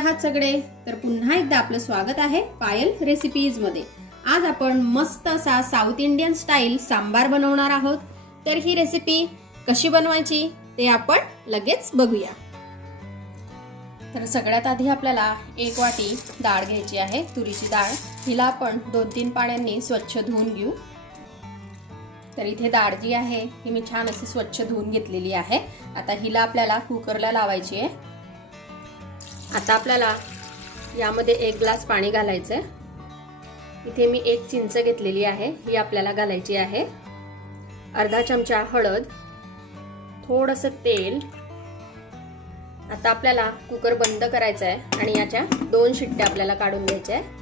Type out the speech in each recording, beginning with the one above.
आहात सगळे? तर पुन्हा एकदा आपलं स्वागत आहे पायल रेसिपीज मध्ये। आज आपण मस्त असा साऊथ इंडियन स्टाईल सांबार बनवणार आहोत। तर ही रेसिपी कशी बनवायची ते आपण लगेच बघूया। तर सगळ्यात आधी आपल्याला 1 वाटी डाळ घ्यायची आहे, तुरीची डाळ। हिला आपण 2-3 पाण्याने स्वच्छ धुवून घेऊ। तर इथे डाळ जी आहे ही मी छान अशी स्वच्छ धुवून घेतलेली आहे। आता हिला आपल्याला कुकरला लावायची आहे। आता आपल्याला यामध्ये 1 ग्लास पाणी घालायचं आहे। इथे मी 1 चिंच घेतलेली आहे, ही आपल्याला घालायची आहे। अर्धा चमचा हळद, थोडंसं तेल। आता आपल्याला कुकर बंद करायचा आहे आणि याच्या 2 शिट्ट्या आपल्याला काढून घ्यायच्या आहे।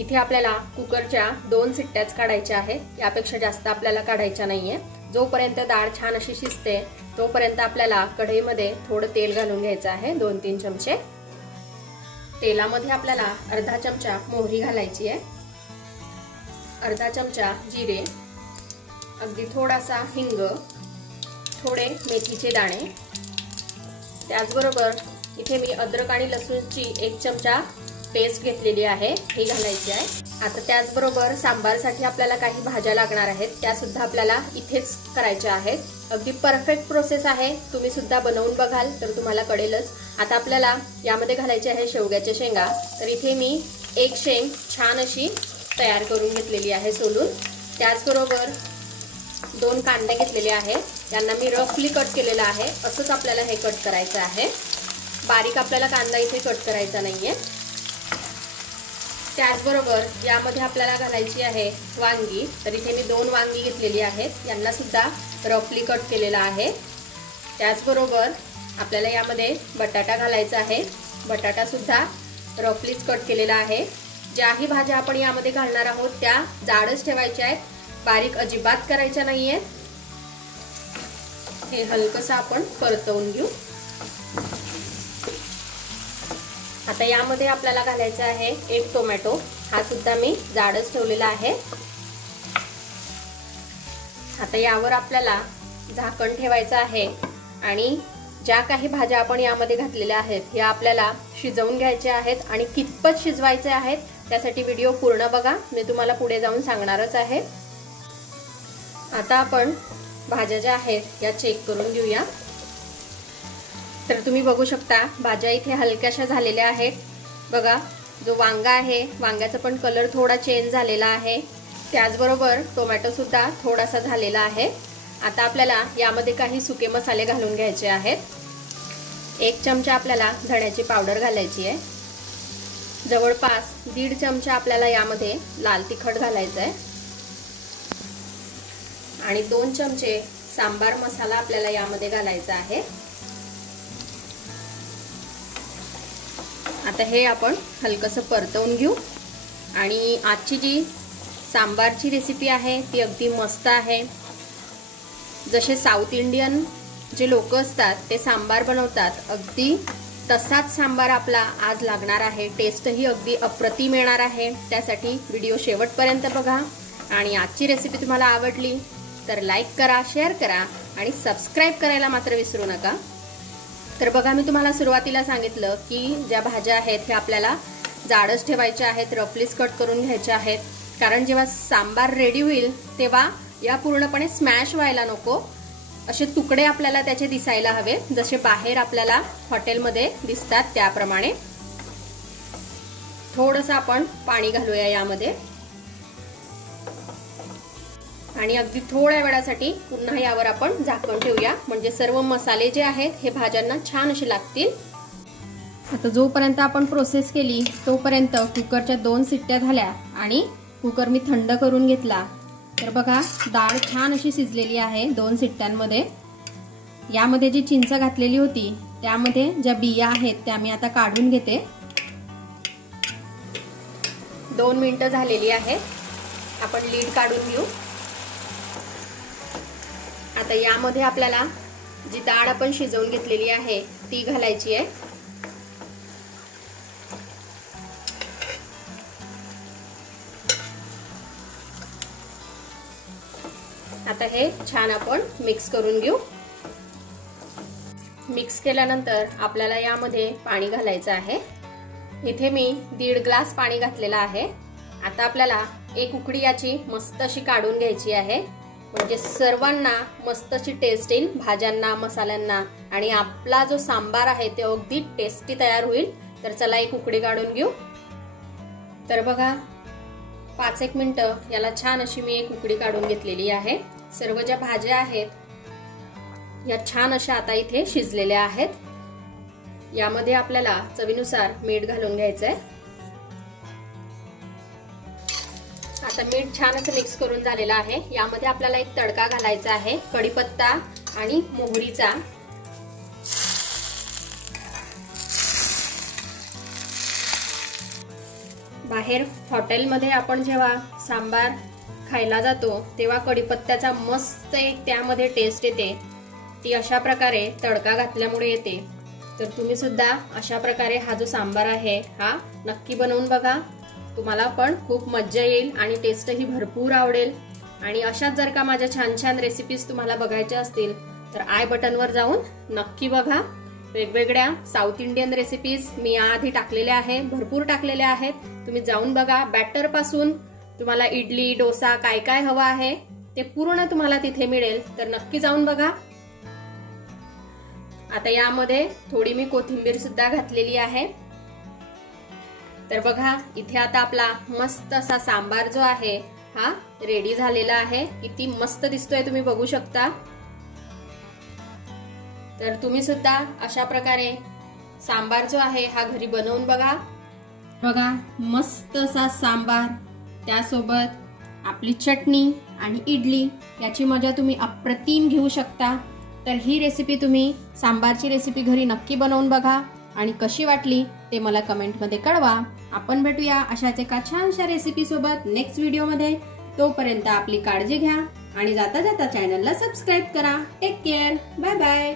इथे आपल्याला कुकरच्या 2 शिट्ट्याच काढायच्या आहेत, यापेक्षा जास्त आपल्याला काढायच्या नाहीये। जोपर्यंत डाळ छान अशी शिजते तोपर्यंत आपल्याला कढईमध्ये थोडं तेल घालून घ्यायचं आहे, 2-3 चमचे। तेलामध्ये आपल्याला अर्धा चमचा मोहरी घालायची आहे, अर्धा चमचा जिरे, अगदी थोडासा हिंग, थोडे मेथीचे दाणे। त्याचबरोबर इथे मी अद्रक आणि लसूणची 1 चमचा पेस्ट घेतलेली आहे, ही घालायची आहे। आता त्याचबरोबर सांबारसाठी आपल्याला काही भाज्या लागणार आहेत, त्या सुद्धा आपल्याला इथेच करायच्या आहेत। अगदी परफेक्ट प्रोसेस आहे, तुम्ही सुद्धा बनवून बघाल तर तुम्हाला कळेलच। आता आपल्याला यामध्ये घालायचे आहे शेवग्याच्या शेंगा। तर इथे मी 1 शेंग छान अशी तयार करून घेतलेली आहे सोलून। त्याचबरोबर 2 कांदे घेतलेले आहेत, यांना मी रफली कट केलेला आहे। असंच आपल्याला हे कट करायचं आहे, बारीक आपल्याला कांदा इथे कट करायचा नाहीये। त्याचबरोबर यामध्ये आपल्याला घालायची आहे वांगी। तर इथे मी 2 वांगी घेतलेली आहेत, यांना सुद्धा रफली कट केलेला आहे। त्याचबरोबर आपल्याला यामध्ये बटाटा घालायचा आहे, बटाटा सुद्धा रफलीच कट केलेला आहे। ज्याही भाज्या आपण यामध्ये घालणार आहोत त्या जाडच ठेवायच्या आहेत, बारीक अजिबात करायच्या नाहीये। हे हलकसं आपण परतवून घेऊ। आता यामध्ये आपल्याला घालायचा आहे 1 टोमॅटो, हा सुद्धा मी जाडच ठेवलेला आहे। आता यावर आपल्याला झाकण ठेवायचं आहे आणि ज्या काही भाज्या आपण यामध्ये घातलेल्या आहेत या आपल्याला शिजवून घ्यायच्या आहेत आणि कितपत शिजवायचे आहेत त्यासाठी व्हिडिओ पूर्ण बघा, मी तुम्हाला पुढे जाऊन सांगणारच आहे। आता आपण भाज्या ज्या आहेत या चेक करून घेऊया। तर तुम्ही बघू शकता भाज्या इथे हलक्याशा झालेल्या आहेत। बघा, जो वांगा आहे वांग्याचा पण कलर थोडा चेंज झालेला आहे। त्याचबरोबर टोमॅटो सुद्धा थोडासा झालेला आहे। आता आपल्याला यामध्ये काही सुके मसाले घालून घ्यायचे आहेत। 1 चमचा आपल्याला धण्याची पावडर घालायची आहे, जवळपास 1.5 चमचा आपल्याला यामध्ये लाल तिखट घालायचं आहे आणि 2 चमचे सांबार मसाला आपल्याला यामध्ये घालायचा आहे। आता हे आपण हलकसं परतवून घेऊ आणि आजची जी सांबारची रेसिपी आहे ती अगदी मस्त आहे। जसे साऊथ इंडियन जे लोक असतात ते सांबार बनवतात, अगदी तसाच सांबार आपला आज लागणार आहे। टेस्टही अगदी अप्रतिम येणार आहे। त्यासाठी व्हिडिओ शेवटपर्यंत बघा आणि आजची रेसिपी तुम्हाला आवडली तर लाईक करा, शेअर करा आणि सबस्क्राईब करायला मात्र विसरू नका। तर बघा, मी तुम्हाला सुरुवातीला सांगितलं की ज्या भाज्या आहेत हे आपल्याला जाडच ठेवायच्या आहेत, रफलीच कट करून घ्यायच्या आहेत, कारण जेव्हा सांबार रेडी होईल तेव्हा या पूर्णपणे स्मॅश व्हायला नको, असे तुकडे आपल्याला त्याचे दिसायला हवे, जसे बाहेर आपल्याला हॉटेलमध्ये दिसतात त्याप्रमाणे। थोडंसं आपण पाणी घालूया यामध्ये आणि अगदी थोड्या वेळासाठी पुन्हा यावर आपण झाकण ठेवूया, म्हणजे सर्व मसाले जे आहेत हे भाज्यांना छान असे लागतील। आता जोपर्यंत आपण प्रोसेस केली तोपर्यंत कुकरच्या 2 शिट्ट्या झाल्या आणि कुकर मी थंड करून घेतला। तर बघा, डाळ छान अशी शिजलेली आहे 2 शिट्ट्यांमध्ये। यामध्ये जी चिंच घातलेली होती त्यामध्ये ज्या बिया आहेत त्या मी आता काढून घेते। 2 मिनिटं झालेली आहेत, आपण लीड काढून घेऊ। आता यामध्ये आपल्याला जी डाळ आपण शिजवून घेतलेली आहे ती घालायची आहे। आता हे छान आपण मिक्स करून घेऊ। मिक्स केल्यानंतर आपल्याला यामध्ये पाणी घालायचं आहे। इथे मी 1.5 ग्लास पाणी घातलेलं आहे। आता आपल्याला एक उकडी याची मस्त अशी काढून घ्यायची आहे, म्हणजे सर्वांना मस्त अशी टेस्ट येईल, भाज्यांना, मसाल्यांना, आणि आपला जो सांबार आहे ते अगदी टेस्टी तयार होईल। तर चला एक उकडी काढून घेऊ। तर बघा 5-1 मिनिटं याला छान अशी मी एक उकडी काढून घेतलेली आहे। सर्व ज्या भाज्या आहेत या छान अशा आता इथे शिजलेल्या आहेत। यामध्ये आपल्याला चवीनुसार मीठ घालून घ्यायचंय। आता मीठ छान असं मिक्स करून झालेलं आहे। यामध्ये आपल्याला एक तडका घालायचा आहे, कढीपत्ता आणि मोहरीचा। बाहेर हॉटेलमध्ये आपण जेव्हा सांबार खायला जातो तेव्हा कढीपत्त्याचा मस्त एक त्यामध्ये टेस्ट येते, ती अशा प्रकारे तडका घातल्यामुळे येते। तर तुम्ही सुद्धा अशा प्रकारे हा जो सांबार आहे हा नक्की बनवून बघा, तुम्हाला पण खूप मज्जा येईल आणि टेस्टही भरपूर आवडेल। आणि अशाच जर का माझ्या छान छान रेसिपीज तुम्हाला बघायच्या असतील तर आय बटनवर जाऊन नक्की बघा। वेगवेगळ्या साऊथ इंडियन रेसिपीज मी याआधी टाकलेल्या आहे, भरपूर टाकलेल्या आहेत, तुम्ही जाऊन बघा। बॅटर पासून तुम्हाला इडली, डोसा काय काय हवं आहे ते पूर्ण तुम्हाला तिथे मिळेल, तर नक्की जाऊन बघा। आता यामध्ये थोडी मी कोथिंबीर सुद्धा घातलेली आहे। तर बघा इथे आता आपला मस्त असा सांबार जो आहे हा रेडी झालेला आहे। किती मस्त दिसतोय तुम्ही बघू शकता। तर तुम्ही सुद्धा अशा प्रकारे सांबार जो आहे हा घरी बनवून बघा। बघा मस्त असा सांबार, त्यासोबत आपली चटणी आणि इडली, याची मजा तुम्ही अप्रतिम घेऊ शकता। तर ही रेसिपी तुम्ही सांबारची रेसिपी घरी नक्की बनवून बघा आणि कशी वाटली ते मला कमेंटमध्ये कळवा। आपण भेटूया अशाच एका छानशा रेसिपी सोबत नेक्स्ट व्हिडिओमध्ये। तोपर्यंत आपली काळजी घ्या आणि जाता जाता चॅनलला सबस्क्राईब करा। Take care, bye bye.